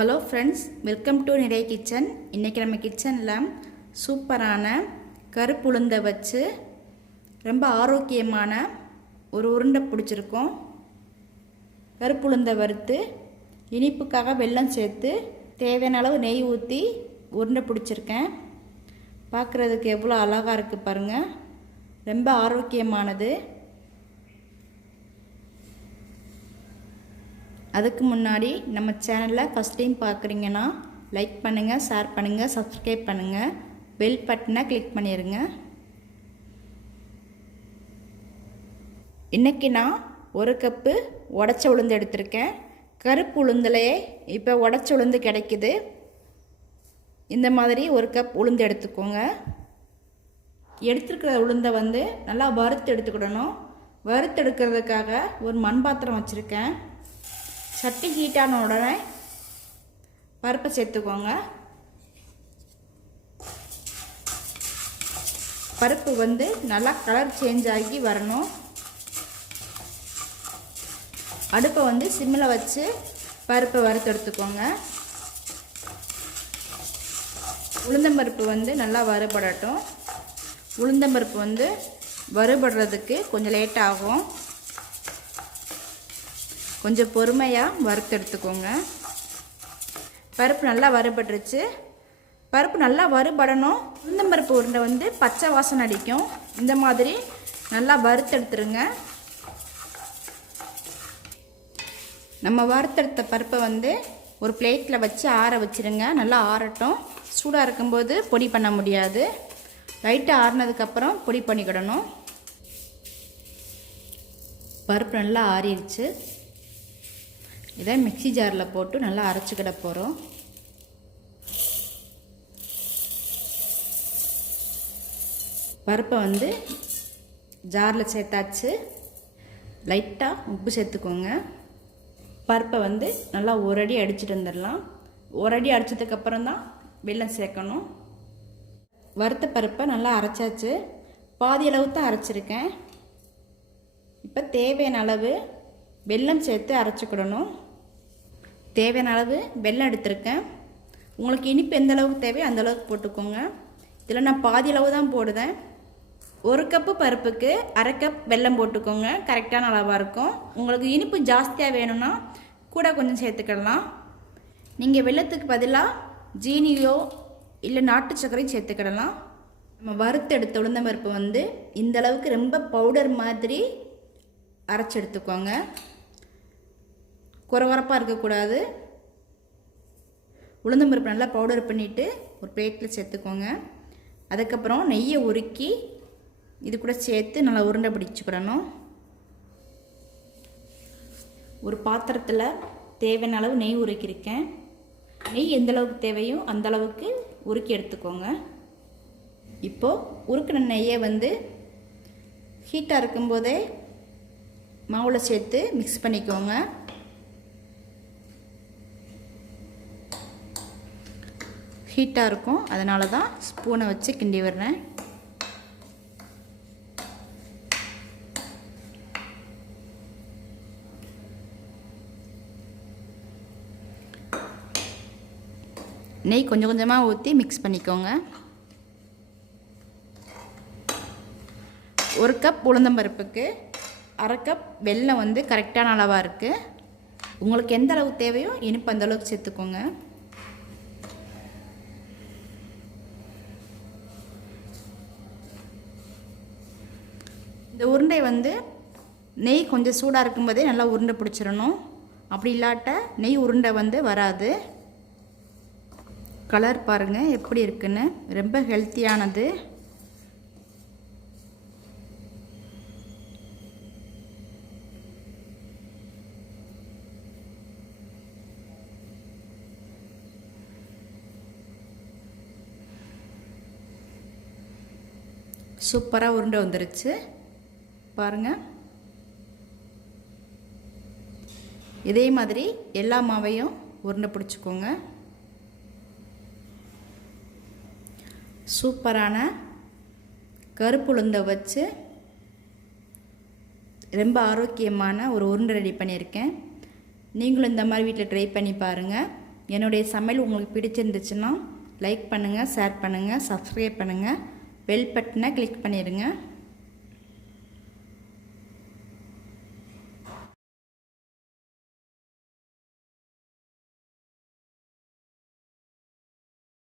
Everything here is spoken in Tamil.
ஹலோ ஃப்ரெண்ட்ஸ், வெல்கம் டு நிறைய கிச்சன். இன்றைக்கி நம்ம கிச்சனில் சூப்பரான கருப்பு உளுந்தை வச்சு ரொம்ப ஆரோக்கியமான ஒரு உருண்டை பிடிச்சிருக்கோம். கருப்பு உளுந்தை வறுத்து இனிப்புக்காக வெல்லம் சேர்த்து தேவையான அளவு நெய் ஊற்றி உருண்டை பிடிச்சிருக்கேன். பார்க்குறதுக்கு எவ்வளோ அழகாக இருக்குது பாருங்கள். ரொம்ப ஆரோக்கியமானது. அதுக்கு முன்னாடி நம்ம சேனலில் ஃபஸ்ட் டைம் பார்க்குறீங்கன்னா லைக் பண்ணுங்கள், ஷேர் பண்ணுங்கள், சப்ஸ்கிரைப் பண்ணுங்கள், பெல் பட்டனை கிளிக் பண்ணிடுங்க. இன்றைக்கி நான் 1 கப்பு உடச்ச உளுந்து எடுத்திருக்கேன். கருப்பு உளுந்துலையே இப்போ உடச்ச உளுந்து கிடைக்குது. இந்த மாதிரி 1 கப் உளுந்து எடுத்துக்கோங்க. எடுத்துருக்கிற உளுந்தை நல்லா வறுத்து எடுத்துக்கிடணும். வறுத்து எடுக்கிறதுக்காக ஒரு மண் பாத்திரம் வச்சுருக்கேன். சட்டி ஹீட்டான உடனே பருப்பை சேர்த்துக்கோங்க. பருப்பு நல்லா கலர் சேஞ்ச் ஆகி வரணும். அடுப்பை சிம்மில் வச்சு பருப்பை வறுத்து எடுத்துக்கோங்க. உளுந்தம்பருப்பு நல்லா வறுபடட்டும். உளுந்தம்பருப்பு வறுபடுறதுக்கு கொஞ்சம் லேட் ஆகும். கொஞ்சம் பொறுமையாக வறுத்து எடுத்துக்கோங்க. பருப்பு நல்லா வறுபட்டுருச்சு. பருப்பு நல்லா வறுபடணும். உளுந்தம்பருப்பு உருண்டை பச்சை வாசனை அடிக்கும். இந்த மாதிரி நல்லா வறுத்து எடுத்துருங்க. நம்ம வறுத்தெடுத்த பருப்பை ஒரு பிளேட்டில் வச்சு ஆற வச்சுருங்க. நல்லா ஆறட்டும். சூடாக இருக்கும்போது பொடி பண்ண முடியாது. லைட்டாக ஆறினதுக்கப்புறம் பொடி பண்ணிக்கிடணும். பருப்பு நல்லா ஆறிடுச்சு. இதை மிக்ஸி ஜாரில் போட்டு நல்லா அரைச்சிக்கிட போகிறோம். பருப்பை ஜாரில் சேர்த்தாச்சு. லைட்டாக உப்பு சேர்த்துக்கோங்க. பருப்பை நல்லா ஒரு அடி அடிச்சுட்டு வந்துடலாம். ஒரு அடி அடித்ததுக்கப்புறம் தான் வெல்லம் சேர்க்கணும். வறுத்த பருப்பை நல்லா அரைச்சாச்சு. பாதி அளவு தான் அரைச்சிருக்கேன். இப்போ தேவையான அளவு வெல்லம் சேர்த்து அரைச்சிக்கிடணும். தேவையான அளவு வெல்லம் எடுத்திருக்கேன். உங்களுக்கு இனிப்பு எந்த அளவுக்கு தேவையோ அந்த அளவுக்கு போட்டுக்கோங்க. இதில் நான் பாதி அளவு தான் போடுவேன். 1 கப்பு பருப்புக்கு 1/2 கப் வெல்லம் போட்டுக்கோங்க. கரெக்டான அளவாக இருக்கும். உங்களுக்கு இனிப்பு ஜாஸ்தியாக வேணும்னா கூட கொஞ்சம் சேர்த்துக்கிடலாம். நீங்கள் வெல்லத்துக்கு பதிலாக ஜீனியோ இல்லை நாட்டு சர்க்கரையும் சேர்த்துக்கிடலாம். நம்ம வறுத்து எடுத்த உளுந்தம்பருப்பு இந்த அளவுக்கு ரொம்ப பவுடர் மாதிரி அரைச்சி எடுத்துக்கோங்க. குறவரப்பாக இருக்கக்கூடாது. உளுந்தம்பருப்பு நல்லா பவுடர் பண்ணிவிட்டு ஒரு பிளேட்டில் சேர்த்துக்கோங்க. அதுக்கப்புறம் நெய்யை உருக்கி இது கூட சேர்த்து நல்லா உருண்டை பிடிச்சிக்கிடணும். ஒரு பாத்திரத்தில் தேவையான அளவு நெய் உருக்கியிருக்கேன். நெய் எந்த அளவுக்கு தேவையோ அந்த அளவுக்கு உருக்கி எடுத்துக்கோங்க. இப்போது உருக்கின நெய்யை ஹீட்டாக இருக்கும்போதே மாவில் சேர்த்து மிக்ஸ் பண்ணிக்கோங்க. ஹீட்டாக இருக்கும், அதனால தான் ஸ்பூனை வச்சு கிண்டி விடுறேன். நெய் கொஞ்சம் கொஞ்சமாக ஊற்றி மிக்ஸ் பண்ணிக்கோங்க. 1 கப் உளுந்தம்பருப்புக்கு 1/2 கப் வெல்லம் கரெக்டான அளவாக இருக்குது. உங்களுக்கு எந்த அளவுக்கு தேவையோ இனிப்பு அந்த அளவுக்கு சேர்த்துக்கோங்க. இந்த உருண்டை நெய் கொஞ்சம் சூடாக இருக்கும்போதே நல்லா உருண்டை பிடிச்சிடணும். அப்படி இல்லாட்ட நெய் உருண்டை வராது. கலர் பாருங்கள் எப்படி இருக்குன்னு. ரொம்ப ஹெல்த்தியானது. சூப்பராக உருண்டை வந்துருச்சு பாருங்கள். இதே மாதிரி எல்லா மாவையும் உருண்டை பிடிச்சிக்கோங்க. சூப்பரான கருப்பு உளுந்தை வச்சு ரொம்ப ஆரோக்கியமான ஒரு உருண்டை ரெடி பண்ணியிருக்கேன். நீங்களும் இந்த மாதிரி வீட்டில் ட்ரை பண்ணி பாருங்கள். என்னுடைய சமையல் உங்களுக்கு பிடிச்சிருந்துச்சுன்னா லைக் பண்ணுங்கள், ஷேர் பண்ணுங்கள், சப்ஸ்கிரைப் பண்ணுங்கள், பெல் பட்டனை கிளிக் பண்ணிடுங்க.